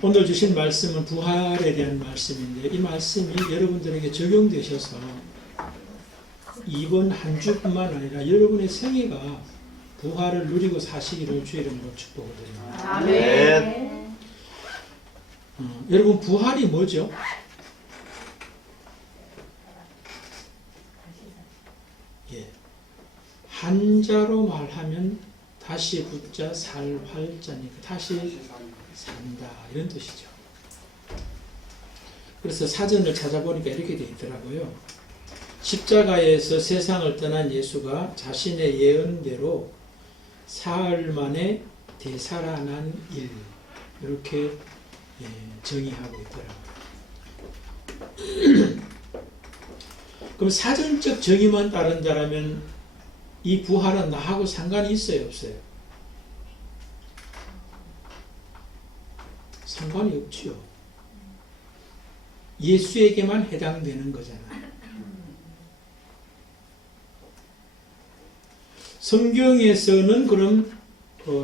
오늘 주신 말씀은 부활에 대한 말씀인데 이 말씀이 여러분들에게 적용되셔서 이번 한 주뿐만 아니라 여러분의 생애가 부활을 누리고 사시기를 주의 이름으로 축복드립니다. 아멘. 여러분 부활이 뭐죠? 한자로 말하면 다시 붙자 살 활자니까 다시 산다 이런 뜻이죠. 그래서 사전을 찾아보니까 이렇게 되어 있더라고요. 십자가에서 세상을 떠난 예수가 자신의 예언대로 사흘 만에 되살아난 일 이렇게 정의하고 있더라고요. 그럼 사전적 정의만 따른다면 이 부활은 나하고 상관이 있어요, 없어요? 상관이 없지요. 예수에게만 해당되는 거잖아요. 성경에서는 그럼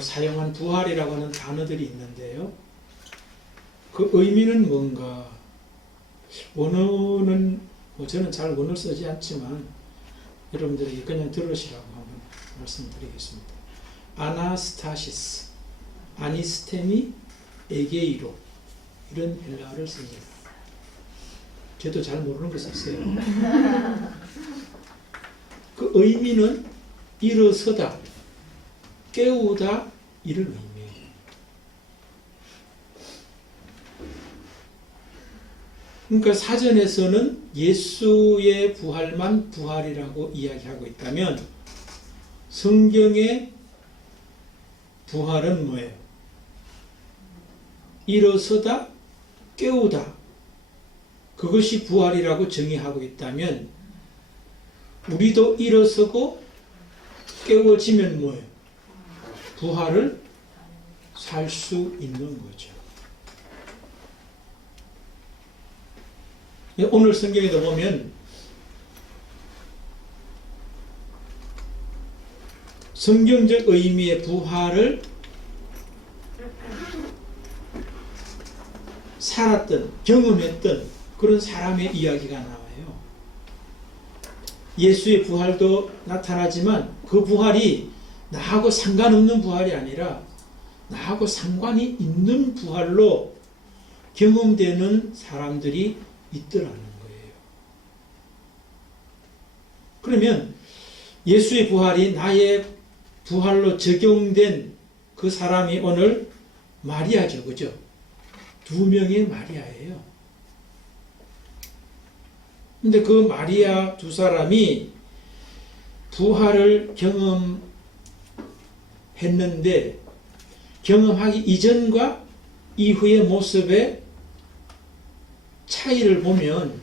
사용한 부활이라고 하는 단어들이 있는데요. 그 의미는 뭔가? 원어는 저는 잘 원어를 쓰지 않지만 여러분들에게 그냥 들으시라고 한번 말씀드리겠습니다. 아나스타시스, 아니스테미, 에게이로 이런 헬라어를 씁니다. 저도 잘 모르는 거 썼어요. 그 의미는 일어서다, 깨우다 이런 의미예요. 그러니까 사전에서는 예수의 부활만 부활이라고 이야기하고 있다면 성경의 부활은 뭐예요? 일어서다, 깨우다 그것이 부활이라고 정의하고 있다면 우리도 일어서고 깨워지면 뭐예요? 부활을 살 수 있는 거죠. 오늘 성경에도 보면 성경적 의미의 부활을 살았던, 경험했던 그런 사람의 이야기가 나와요. 예수의 부활도 나타나지만 그 부활이 나하고 상관없는 부활이 아니라 나하고 상관이 있는 부활로 경험되는 사람들이 있더라는 거예요. 그러면 예수의 부활이 나의 부활로 적용된 그 사람이 오늘 마리아죠. 그죠? 두 명의 마리아예요. 근데 그 마리아 두 사람이 부활을 경험했는데 경험하기 이전과 이후의 모습에 차이를 보면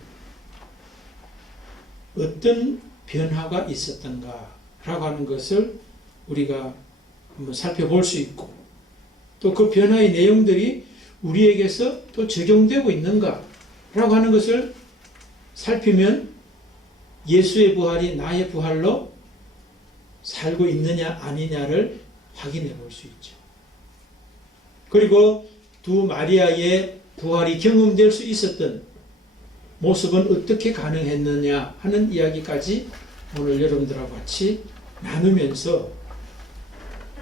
어떤 변화가 있었던가 라고 하는 것을 우리가 한번 살펴볼 수 있고 또 그 변화의 내용들이 우리에게서 또 적용되고 있는가 라고 하는 것을 살피면 예수의 부활이 나의 부활로 살고 있느냐 아니냐를 확인해 볼 수 있죠. 그리고 두 마리아의 부활이 경험될 수 있었던 모습은 어떻게 가능했느냐 하는 이야기까지 오늘 여러분들하고 같이 나누면서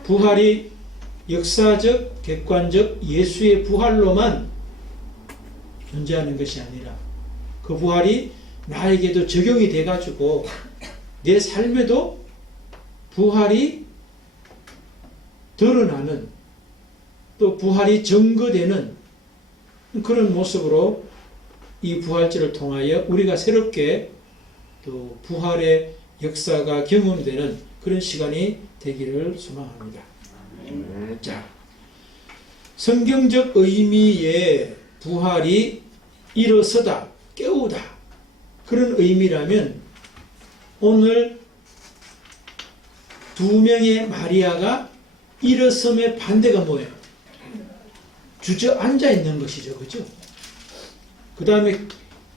부활이 역사적, 객관적 예수의 부활로만 존재하는 것이 아니라 그 부활이 나에게도 적용이 돼가지고 내 삶에도 부활이 드러나는 또 부활이 증거되는 그런 모습으로 이 부활절을 통하여 우리가 새롭게 또 부활의 역사가 경험되는 그런 시간이 되기를 소망합니다. 자, 성경적 의미의 부활이 일어서다, 깨우다 그런 의미라면 오늘 두 명의 마리아가 일어섬의 반대가 뭐예요? 주저앉아 있는 것이죠. 그죠? 그 다음에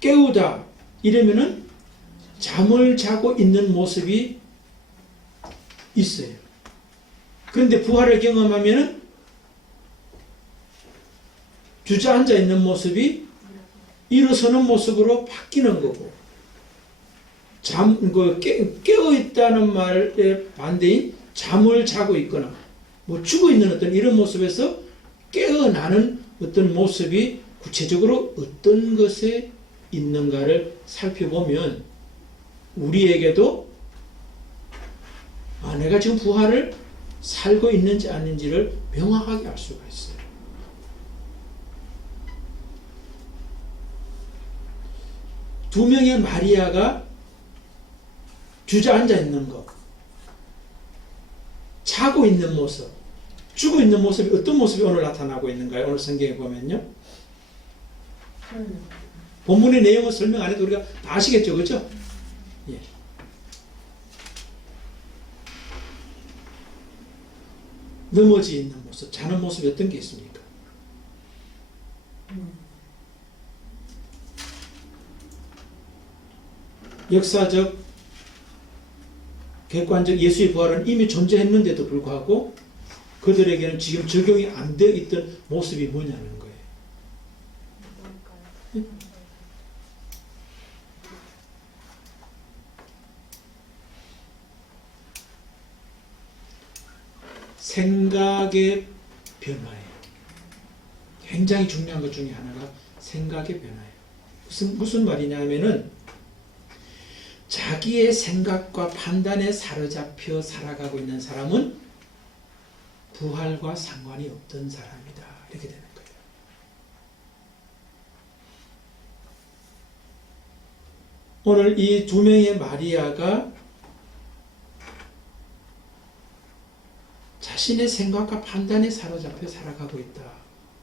깨우다 이러면은 잠을 자고 있는 모습이 있어요. 그런데 부활을 경험하면은 주저앉아 있는 모습이 일어서는 모습으로 바뀌는 거고, 깨어있다는 말의 반대인 잠을 자고 있거나 뭐 죽어 있는 어떤 이런 모습에서 깨어나는 어떤 모습이 구체적으로 어떤 것에 있는가를 살펴보면 우리에게도 내가 지금 부활을 살고 있는지 아닌지를 명확하게 알 수가 있어요. 두 명의 마리아가 주저앉아 있는 것, 자고 있는 모습, 죽어 있는 모습이 어떤 모습이 오늘 나타나고 있는가요? 오늘 성경에 보면요. 본문의 내용은 설명 안 해도 우리가 다 아시겠죠, 그죠? 예. 넘어져 있는 모습, 자는 모습이 어떤 게 있습니까? 역사적, 객관적 예수의 부활은 이미 존재했는데도 불구하고 그들에게는 지금 적용이 안 되어 있던 모습이 뭐냐는 거예요. 생각의 변화예요. 굉장히 중요한 것 중에 하나가 생각의 변화예요. 무슨 말이냐 하면은 자기의 생각과 판단에 사로잡혀 살아가고 있는 사람은 부활과 상관이 없던 사람이다. 이렇게 되는 거예요. 오늘 이 두 명의 마리아가 자신의 생각과 판단에 사로잡혀 살아가고 있다.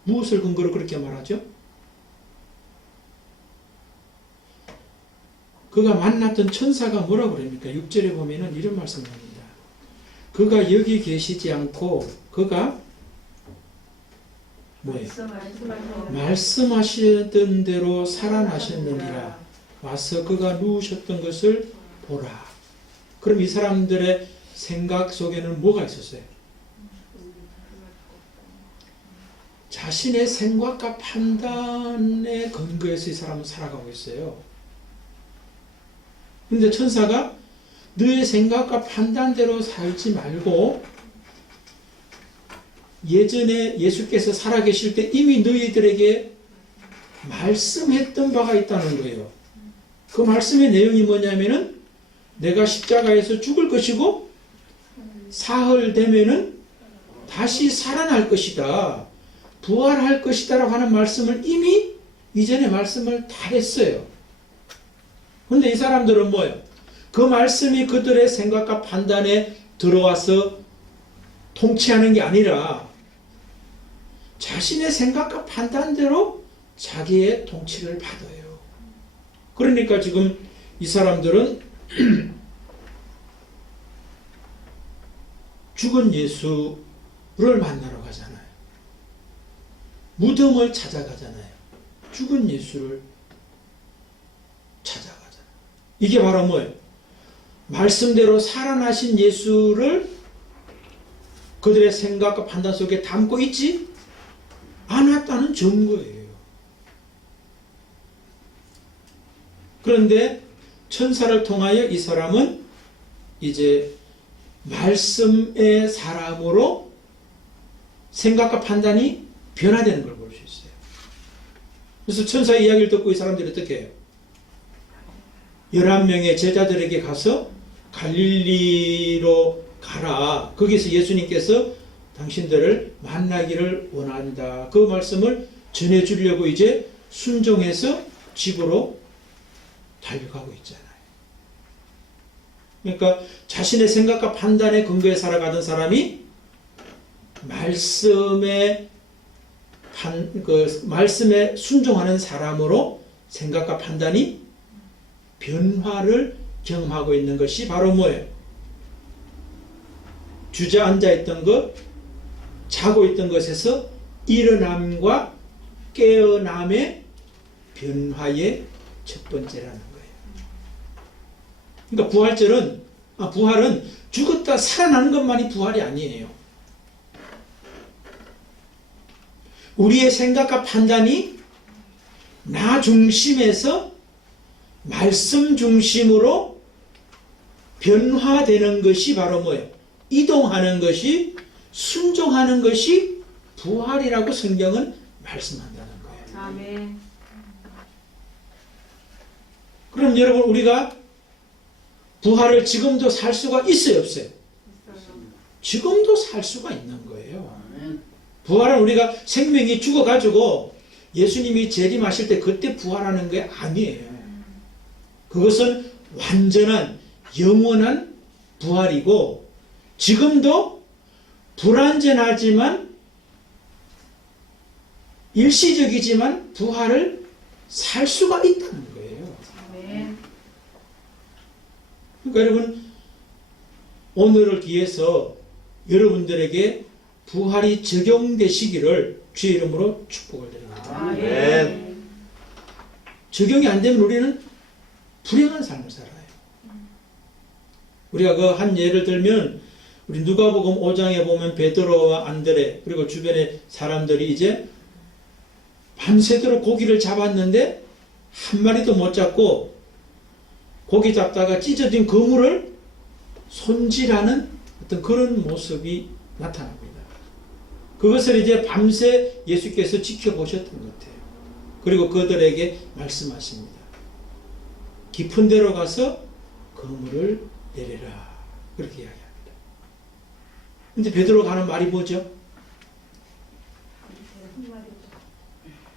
무엇을 근거로 그렇게 말하죠? 그가 만났던 천사가 뭐라고 그럽니까? 6절에 보면은 이런 말씀을 합니다. 그가 여기 계시지 않고 그가 뭐예요? 말씀하시던 대로 살아나셨느니라. 와서 그가 누우셨던 것을 보라. 그럼 이 사람들의 생각 속에는 뭐가 있었어요? 자신의 생각과 판단에 근거해서 이 사람은 살아가고 있어요. 그런데 천사가 너의 생각과 판단대로 살지 말고 예전에 예수께서 살아계실 때 이미 너희들에게 말씀했던 바가 있다는 거예요. 그 말씀의 내용이 뭐냐면은 내가 십자가에서 죽을 것이고 사흘 되면은 다시 살아날 것이다. 부활할 것이다 라고 하는 말씀을 이미 이전에 말씀을 다 했어요. 근데 이 사람들은 뭐예요? 그 말씀이 그들의 생각과 판단에 들어와서 통치하는 게 아니라 자신의 생각과 판단대로 자기의 통치를 받아요. 그러니까 지금 이 사람들은 죽은 예수를 만나러 가잖아요. 무덤을 찾아가잖아요. 죽은 예수를 찾아가잖아요. 이게 바로 뭐예요? 말씀대로 살아나신 예수를 그들의 생각과 판단 속에 담고 있지 않았다는 증거예요. 그런데 천사를 통하여 이 사람은 이제 말씀의 사람으로 생각과 판단이 변화되는 걸 볼 수 있어요. 그래서 천사의 이야기를 듣고 이 사람들이 어떻게 해요? 11명의 제자들에게 가서 갈릴리로 가라. 거기서 예수님께서 당신들을 만나기를 원한다. 그 말씀을 전해주려고 이제 순종해서 집으로 달려가고 있잖아요. 그러니까 자신의 생각과 판단에 근거해 살아가던 사람이 말씀에 순종하는 사람으로 생각과 판단이 변화를 경험하고 있는 것이 바로 뭐예요? 주저앉아 있던 것, 자고 있던 것에서 일어남과 깨어남의 변화의 첫 번째라는 거예요. 그러니까 부활은 죽었다 살아나는 것만이 부활이 아니에요. 우리의 생각과 판단이 나 중심에서 말씀 중심으로 변화되는 것이 바로 뭐예요? 이동하는 것이, 순종하는 것이 부활이라고 성경은 말씀한다는 거예요. 아멘. 그럼 여러분, 우리가 부활을 지금도 살 수가 있어요, 없어요? 지금도 살 수가 있는 거예요. 부활은 우리가 생명이 죽어가지고 예수님이 재림하실 때 그때 부활하는 게 아니에요. 그것은 완전한 영원한 부활이고, 지금도 불완전하지만 일시적이지만 부활을 살 수가 있다는 거예요. 아멘. 그러니까 여러분, 오늘을 기해서 여러분들에게 부활이 적용되시기를 주의 이름으로 축복을 드립니다. 아멘. 적용이 안 되면 우리는 불행한 삶을 살아요. 우리가 그 한 예를 들면, 우리 누가복음 5장에 보면 베드로와 안드레 그리고 주변의 사람들이 이제 밤새도록 고기를 잡았는데 한 마리도 못 잡고, 고기 잡다가 찢어진 그물을 손질하는 어떤 그런 모습이 나타납니다. 그것을 이제 밤새 예수께서 지켜보셨던 것 같아요. 그리고 그들에게 말씀하십니다. 깊은 데로 가서 그물을 내려라. 그렇게 이야기합니다. 근데 베드로가 하는 말이 뭐죠?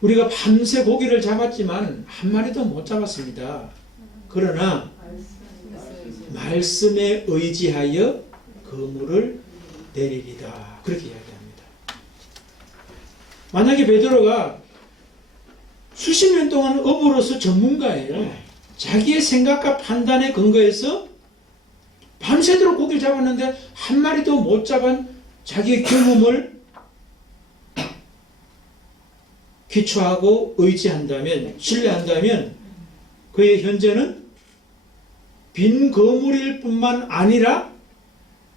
우리가 밤새 고기를 잡았지만 한 마리도 못 잡았습니다. 그러나 말씀에 의지하여 그물을 내리리다. 그렇게 이야기합니다. 만약에 베드로가 수십 년 동안 어부로서 전문가예요. 자기의 생각과 판단에 근거해서 밤새도록 고기를 잡았는데 한 마리도 못 잡은 자기의 경험을 기초하고 의지한다면, 신뢰한다면 그의 현재는 빈 그물일 뿐만 아니라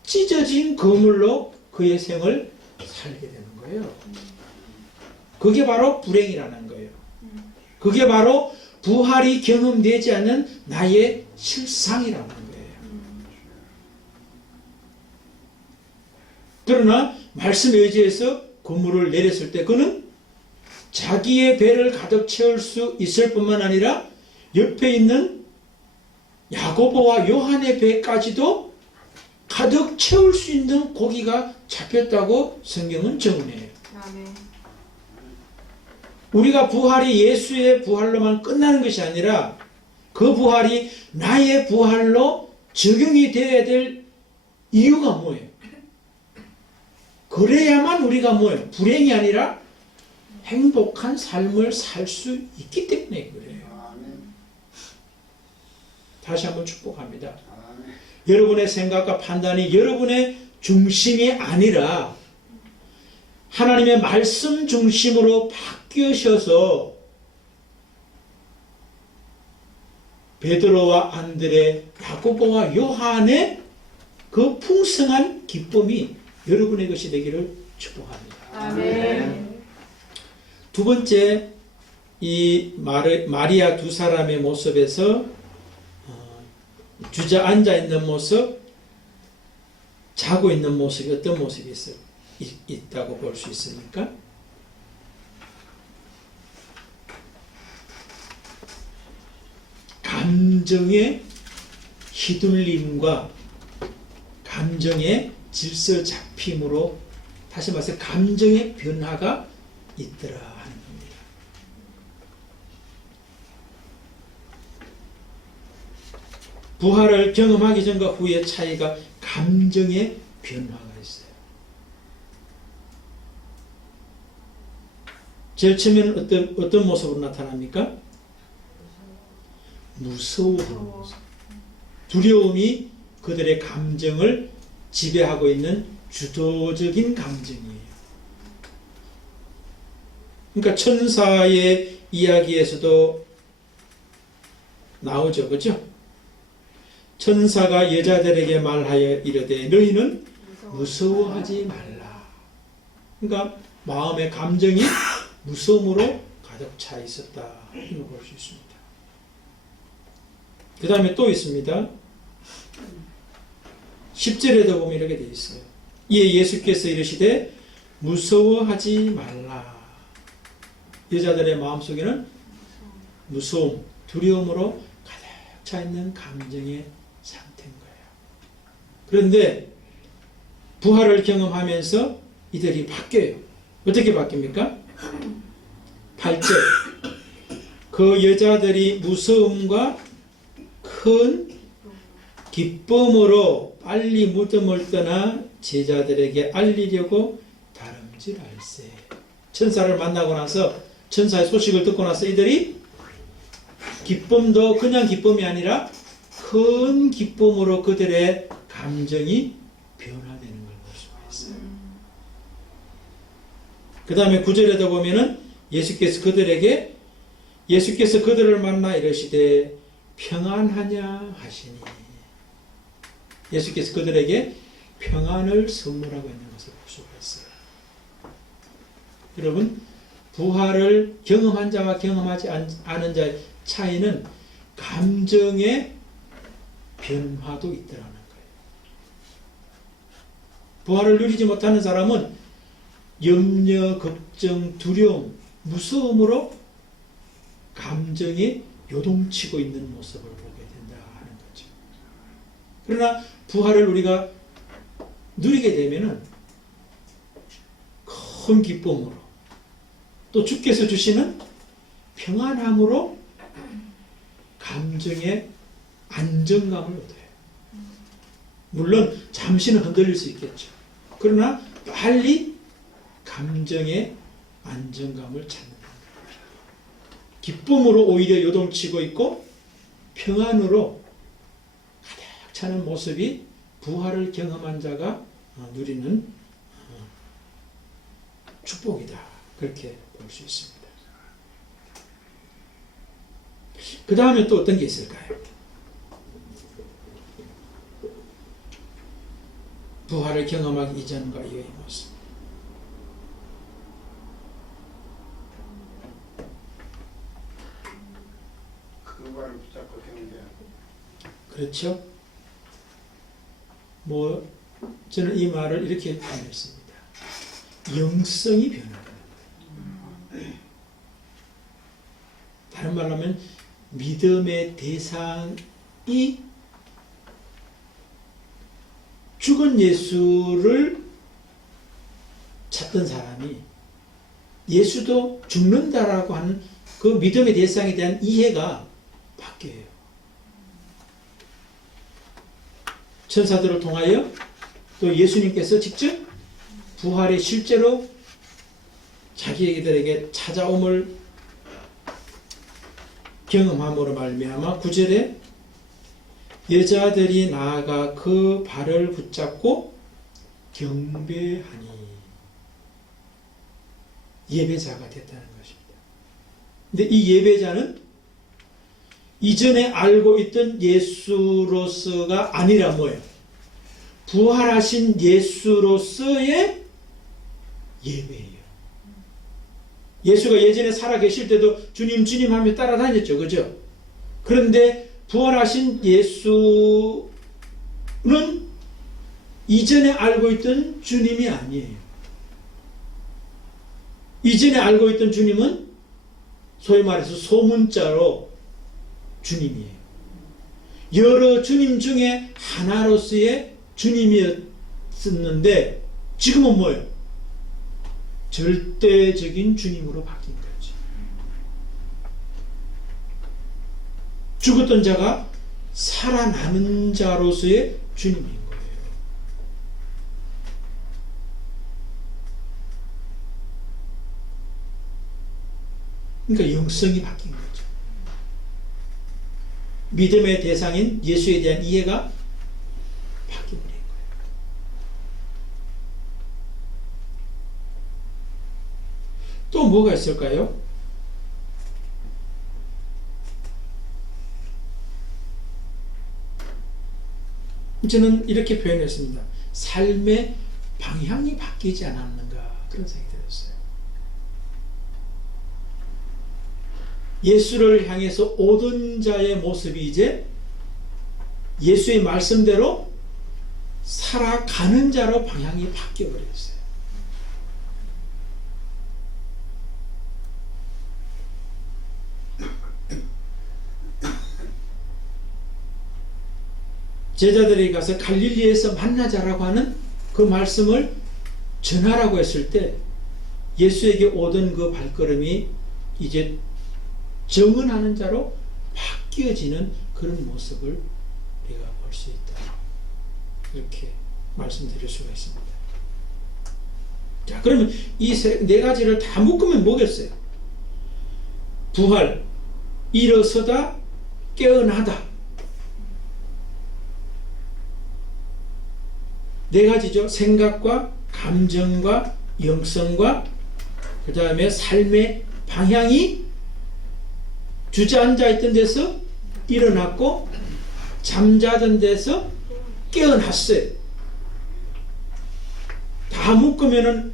찢어진 그물로 그의 생을 살게 되는 거예요. 그게 바로 불행이라는 거예요. 그게 바로 부활이 경험되지 않는 나의 실상이라는 거예요. 그러나 말씀에 의지해서 그물을 내렸을 때 그는 자기의 배를 가득 채울 수 있을 뿐만 아니라 옆에 있는 야고보와 요한의 배까지도 가득 채울 수 있는 고기가 잡혔다고 성경은 정언해요. 아멘. 우리가 부활이 예수의 부활로만 끝나는 것이 아니라 그 부활이 나의 부활로 적용이 되어야 될 이유가 뭐예요? 그래야만 우리가 뭐예요? 불행이 아니라 행복한 삶을 살 수 있기 때문에 그래요. 다시 한번 축복합니다. 여러분의 생각과 판단이 여러분의 중심이 아니라 하나님의 말씀 중심으로 바뀌셔서 베드로와 안드레, 야고보와 요한의 그 풍성한 기쁨이 여러분의 것이 되기를 축복합니다. 아멘. 두 번째, 이 마리아 두 사람의 모습에서 주저앉아 있는 모습, 자고 있는 모습이 어떤 모습이 있다고 볼 수 있습니까? 감정의 휘둘림과 감정의 질서 잡힘으로, 다시 말해서 감정의 변화가 있더라 하는 겁니다. 부활을 경험하기 전과 후의 차이가 감정의 변화가 있어요. 제일 처음에는 어떤 모습으로 나타납니까? 무서워하는 모습. 두려움이 그들의 감정을 지배하고 있는 주도적인 감정이에요. 그러니까 천사의 이야기에서도 나오죠. 그죠? 천사가 여자들에게 말하여 이르되 너희는 무서워하지 말라. 그러니까 마음의 감정이 무서움으로 가득 차 있었다. 이걸 볼 수 있습니다. 그 다음에 또 있습니다. 10절에도 보면 이렇게 되어 있어요. 이에 예수께서 이르시되 무서워하지 말라. 여자들의 마음속에는 무서움, 두려움으로 가득 차 있는 감정의 상태인 거예요. 그런데 부활을 경험하면서 이들이 바뀌어요. 어떻게 바뀝니까? 8절. 그 여자들이 무서움과 큰 기쁨으로 빨리 무덤을 떠나 제자들에게 알리려고 다름질할세. 천사를 만나고 나서, 천사의 소식을 듣고 나서 이들이 기쁨도 그냥 기쁨이 아니라 큰 기쁨으로 그들의 감정이 변화되는 걸 볼 수가 있어요. 그 다음에 9절에도 보면은 예수께서 그들을 만나 이르시되 평안하냐 하시니, 예수께서 그들에게 평안을 선물하고 있는 것을 볼 수가 있어요. 여러분, 부활을 경험한 자와 경험하지 않은 자의 차이는 감정의 변화도 있더라는 거예요. 부활을 누리지 못하는 사람은 염려, 걱정, 두려움, 무서움으로 감정이 요동치고 있는 모습을 보게 된다 하는 거죠. 그러나 부활을 우리가 누리게 되면은 큰 기쁨으로, 또 주께서 주시는 평안함으로 감정의 안정감을 얻어요. 물론 잠시는 흔들릴 수 있겠죠. 그러나 빨리 감정의 안정감을 찾는 거예요. 기쁨으로 오히려 요동치고 있고 평안으로 가득 차는 모습이 부활을 경험한 자가 누리는 축복이다. 그렇게 볼 수 있습니다. 그 다음에 또 어떤 게 있을까요? 부활을 경험하기 이전과 이후의 모습. 그거를 붙잡고 경계하고. 그렇죠? 저는 이 말을 이렇게 표현했습니다. 영성이 변하는 거예요. 다른 말로 하면 믿음의 대상이 죽은 예수를 찾던 사람이 예수도 죽는다라고 하는 그 믿음의 대상에 대한 이해가 바뀌어요. 천사들을 통하여 또 예수님께서 직접 부활의 실제로 자기들에게 찾아옴을 경험함으로 말미암아 9절에 여자들이 나아가 그 발을 붙잡고 경배하니 예배자가 됐다는 것입니다. 근데 이 예배자는 이전에 알고 있던 예수로서가 아니라 뭐예요? 부활하신 예수로서의 예배예요. 예수가 예전에 살아계실 때도 주님 주님 하며 따라다녔죠. 그죠? 그런데 부활하신 예수는 이전에 알고 있던 주님이 아니에요. 이전에 알고 있던 주님은 소위 말해서 소문자로 주님이에요. 여러 주님 중에 하나로서의 주님이었는데 지금은 뭐예요? 절대적인 주님으로 바뀐 거지. 죽었던 자가 살아나는 자로서의 주님인 거예요. 그러니까 영성이 바뀐 거죠. 믿음의 대상인 예수에 대한 이해가 바뀌어버린 거예요. 또 뭐가 있을까요? 저는 이렇게 표현했습니다. 삶의 방향이 바뀌지 않았는가 그런 생각이 들었어요. 예수를 향해서 오던 자의 모습이 이제 예수의 말씀대로 살아가는 자로 방향이 바뀌어버렸어요. 제자들이 가서 갈릴리에서 만나자라고 하는 그 말씀을 전하라고 했을 때 예수에게 오던 그 발걸음이 이제 정언하는 자로 바뀌어지는 그런 모습을 우리가 볼 수 있다. 이렇게 말씀드릴 수가 있습니다. 자, 그러면 이 네 가지를 다 묶으면 뭐겠어요? 부활, 일어서다, 깨어나다. 네 가지죠. 생각과 감정과 영성과 그 다음에 삶의 방향이 주저앉아 있던 데서 일어났고 잠자던 데서 깨어났어요. 다 묶으면은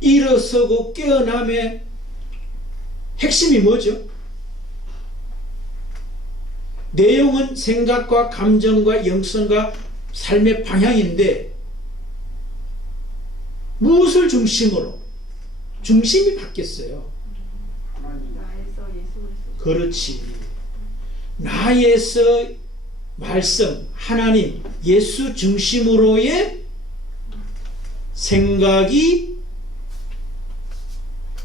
일어서고 깨어남의 핵심이 뭐죠? 내용은 생각과 감정과 영성과 삶의 방향인데 무엇을 중심으로? 중심이 바뀌었어요. 나에서 예수 그리스도. 그렇지. 나에서 말씀, 하나님, 예수 중심으로의 생각이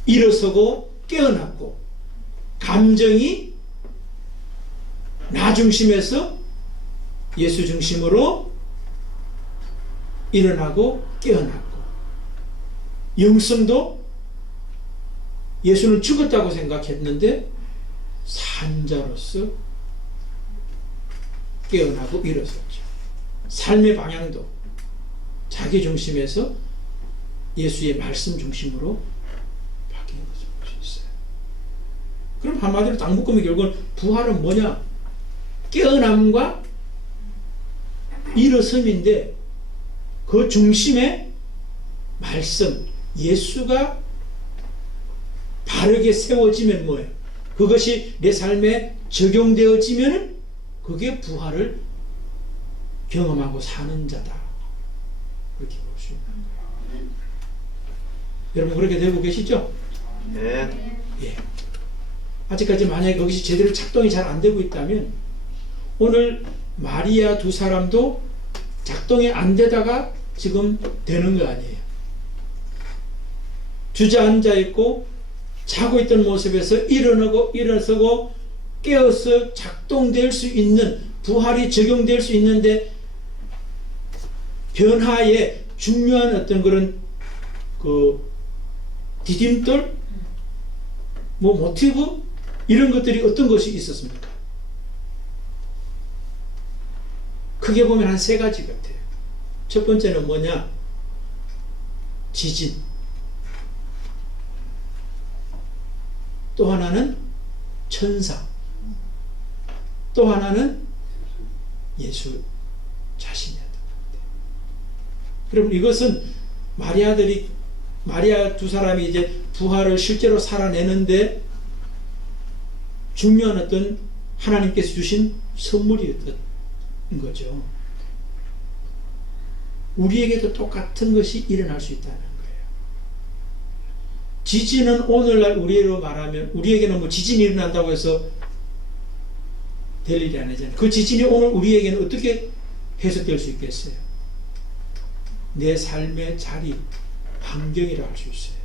일어서고 깨어났고, 감정이 나 중심에서 예수 중심으로 일어나고 깨어났고, 영성도 예수는 죽었다고 생각했는데 산자로서 깨어나고 일어섰죠. 삶의 방향도 자기 중심에서 예수의 말씀 중심으로 바뀌는 것을 볼 수 있어요. 그럼 한마디로 딱 묶으면 결국은 부활은 뭐냐? 깨어남과 일어섬인데 그 중심에 말씀, 예수가 바르게 세워지면 뭐예요? 그것이 내 삶에 적용되어지면 그게 부활을 경험하고 사는 자다. 그렇게 볼 수 있는 거예요. 여러분 그렇게 되고 계시죠? 네. 예. 아직까지 만약에 거기서 제대로 작동이 잘 안 되고 있다면 오늘 마리아 두 사람도 작동이 안 되다가 지금 되는 거 아니에요. 주저앉아 있고 자고 있던 모습에서 일어서고 깨어서 작동될 수 있는, 부활이 적용될 수 있는데 변화의 중요한 어떤 그런 그 디딤돌, 뭐 모티브 이런 것들이 어떤 것이 있었습니까? 크게 보면 한 세 가지 같아요. 첫 번째는 뭐냐? 지진. 또 하나는 천사. 또 하나는 예수 자신이었던 것 같아요. 그럼 이것은 마리아 두 사람이 이제 부활을 실제로 살아내는데 중요한 어떤 하나님께서 주신 선물이었던 거죠. 우리에게도 똑같은 것이 일어날 수 있다는 거예요. 지진은 오늘날 우리로 말하면 우리에게는 뭐 지진이 일어난다고 해서 될 일이 아니잖아요. 그 지진이 오늘 우리에게는 어떻게 해석될 수 있겠어요? 내 삶의 자리, 환경이라 할 수 있어요.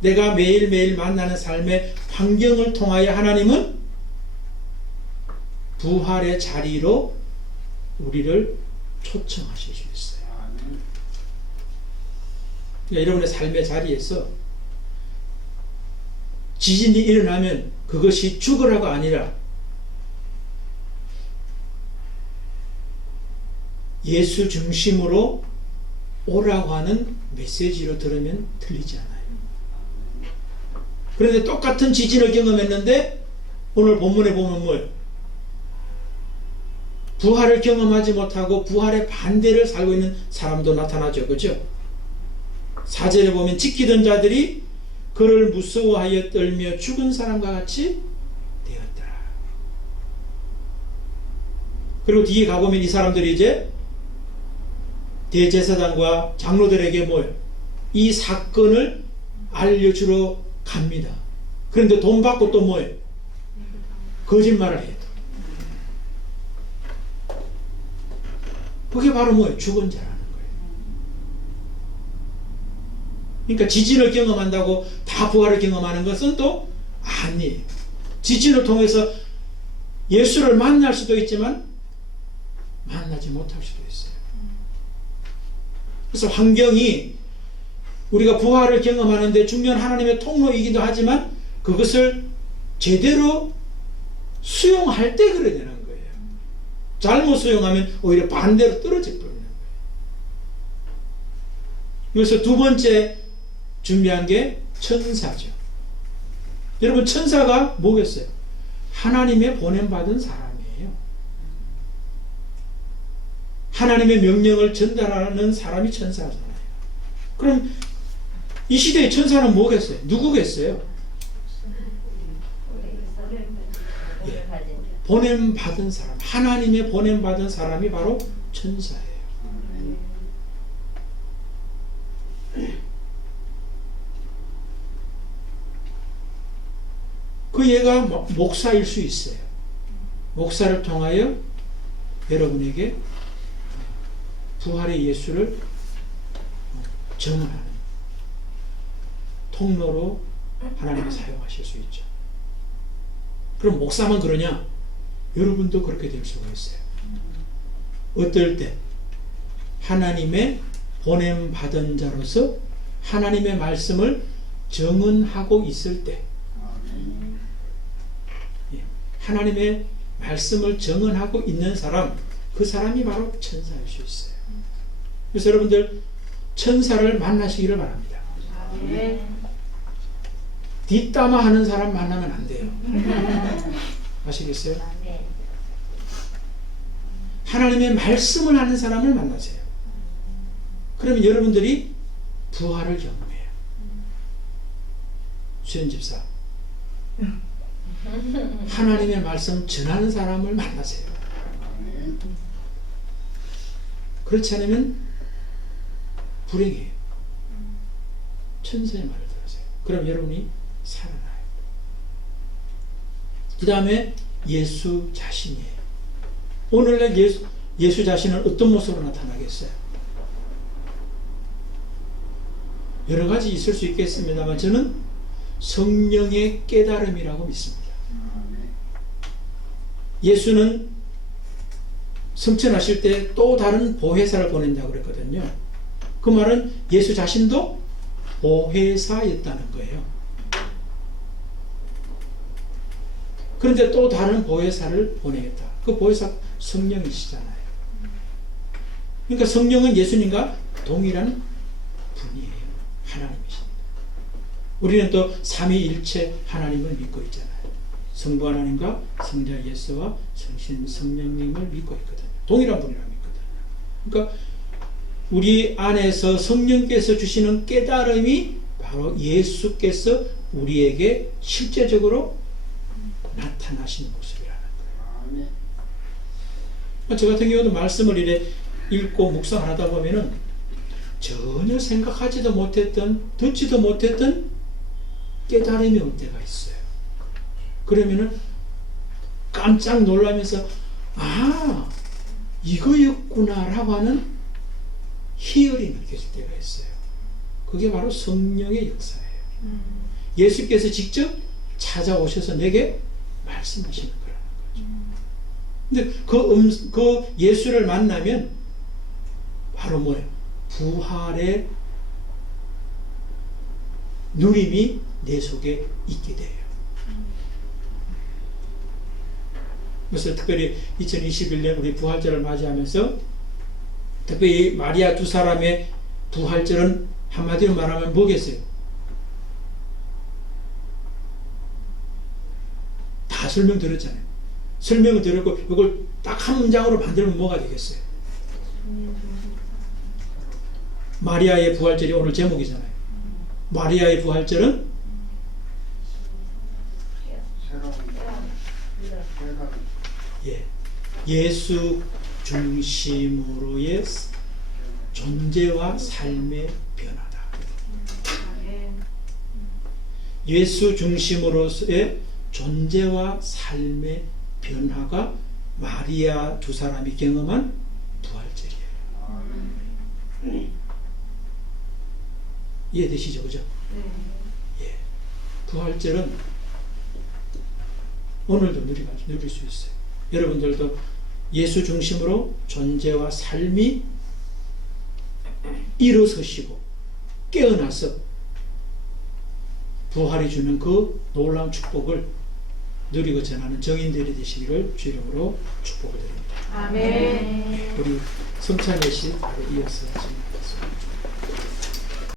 내가 매일매일 만나는 삶의 환경을 통하여 하나님은 부활의 자리로 우리를 초청하실 수 있어요. 그러니까 여러분의 삶의 자리에서 지진이 일어나면 그것이 죽으라가 아니라 예수 중심으로 오라고 하는 메시지로 들으면 틀리지 않아요. 그런데 똑같은 지진을 경험했는데 오늘 본문에 보면 뭐예요? 부활을 경험하지 못하고 부활의 반대를 살고 있는 사람도 나타나죠. 그죠? 4절에 보면 지키던 자들이 그를 무서워하여 떨며 죽은 사람과 같이 되었더라. 그리고 뒤에 가보면 이 사람들이 이제 대제사장과 장로들에게 뭐예요? 이 사건을 알려주러 갑니다. 그런데 돈 받고 또 뭐예요? 거짓말을 해요. 그게 바로 뭐예요? 죽은 자라는 거예요. 그러니까 지진을 경험한다고 다 부활을 경험하는 것은 또 아니에요. 지진을 통해서 예수를 만날 수도 있지만 만나지 못할 수도 있어요. 그래서 환경이 우리가 부활을 경험하는데 중요한 하나님의 통로이기도 하지만 그것을 제대로 수용할 때 그래야 되는 거예요. 잘못 수용하면 오히려 반대로 떨어져 버리는 거예요. 그래서 두 번째 준비한 게 천사죠. 여러분, 천사가 뭐겠어요? 하나님의 보냄받은 사람이에요. 하나님의 명령을 전달하는 사람이 천사잖아요. 그럼 이 시대의 천사는 뭐겠어요? 누구겠어요? 보냄받은 사람, 하나님의 보냄받은 사람이 바로 천사예요. 그 얘가 목사일 수 있어요. 목사를 통하여 여러분에게 부활의 예수를 증언하는 통로로 하나님이 사용하실 수 있죠. 그럼 목사만 그러냐? 여러분도 그렇게 될 수가 있어요. 어떨 때 하나님의 보냄받은 자로서 하나님의 말씀을 증언하고 있을 때, 하나님의 말씀을 증언하고 있는 사람, 그 사람이 바로 천사일 수 있어요. 그래서 여러분들 천사를 만나시기를 바랍니다. 뒷담화 하는 사람 만나면 안 돼요. 아시겠어요? 하나님의 말씀을 하는 사람을 만나세요. 그러면 여러분들이 부활을 경험해요. 수현 집사, 하나님의 말씀 전하는 사람을 만나세요. 그렇지 않으면 불행해요. 천사의 말을 들으세요. 그럼 여러분이 살아나요. 그 다음에 예수 자신이에요. 오늘날 예수 자신은 어떤 모습으로 나타나겠어요? 여러 가지 있을 수 있겠습니다만 저는 성령의 깨달음이라고 믿습니다. 예수는 승천하실 때 또 다른 보혜사를 보낸다고 그랬거든요. 그 말은 예수 자신도 보혜사였다는 거예요. 그런데 또 다른 보혜사를 보내겠다. 그 보혜사 성령이시잖아요. 그러니까 성령은 예수님과 동일한 분이에요. 하나님이십니다. 우리는 또 삼위일체 하나님을 믿고 있잖아요. 성부 하나님과 성자 예수와 성신 성령님을 믿고 있거든요. 동일한 분이라고 믿거든요. 그러니까 우리 안에서 성령께서 주시는 깨달음이 바로 예수께서 우리에게 실제적으로 나타나시는 모습이라는 거예요. 저 같은 경우도 말씀을 이래 읽고 묵상하다 보면은 전혀 생각하지도 못했던, 듣지도 못했던 깨달음이 올 때가 있어요. 그러면은 깜짝 놀라면서 아, 이거였구나 라고 하는 희열이 느껴질 때가 있어요. 그게 바로 성령의 역사예요. 예수께서 직접 찾아오셔서 내게 말씀하시는 거라는 거죠. 근데 그 예수를 만나면 바로 뭐예요? 부활의 누림이 내 속에 있게 돼요. 그래서 특별히 2021년 우리 부활절을 맞이하면서 특별히 마리아 두 사람의 부활절은 한마디로 말하면 뭐겠어요? 다 설명드렸잖아요. 설명을 드렸고 이걸 딱 한 문장으로 만들면 뭐가 되겠어요? 마리아의 부활절이 오늘 제목이잖아요. 마리아의 부활절은 제가 예, 예수 중심으로의 존재와 삶의 변화다. 아멘. 예수 중심으로서의 존재와 삶의 변화가 마리아 두 사람이 경험한 부활절이에요. 이해되시죠? 그죠? 네. 예. 부활절은 오늘도 누릴 수 있어요. 여러분들도 예수 중심으로 존재와 삶이 일어서시고 깨어나서 부활이 주는 그 놀라운 축복을 누리고 전하는 정인들이 되시기를 주 이름으로 축복을 드립니다. 아멘. 우리 성찬 예식 바로 이어서 진행하겠습니다.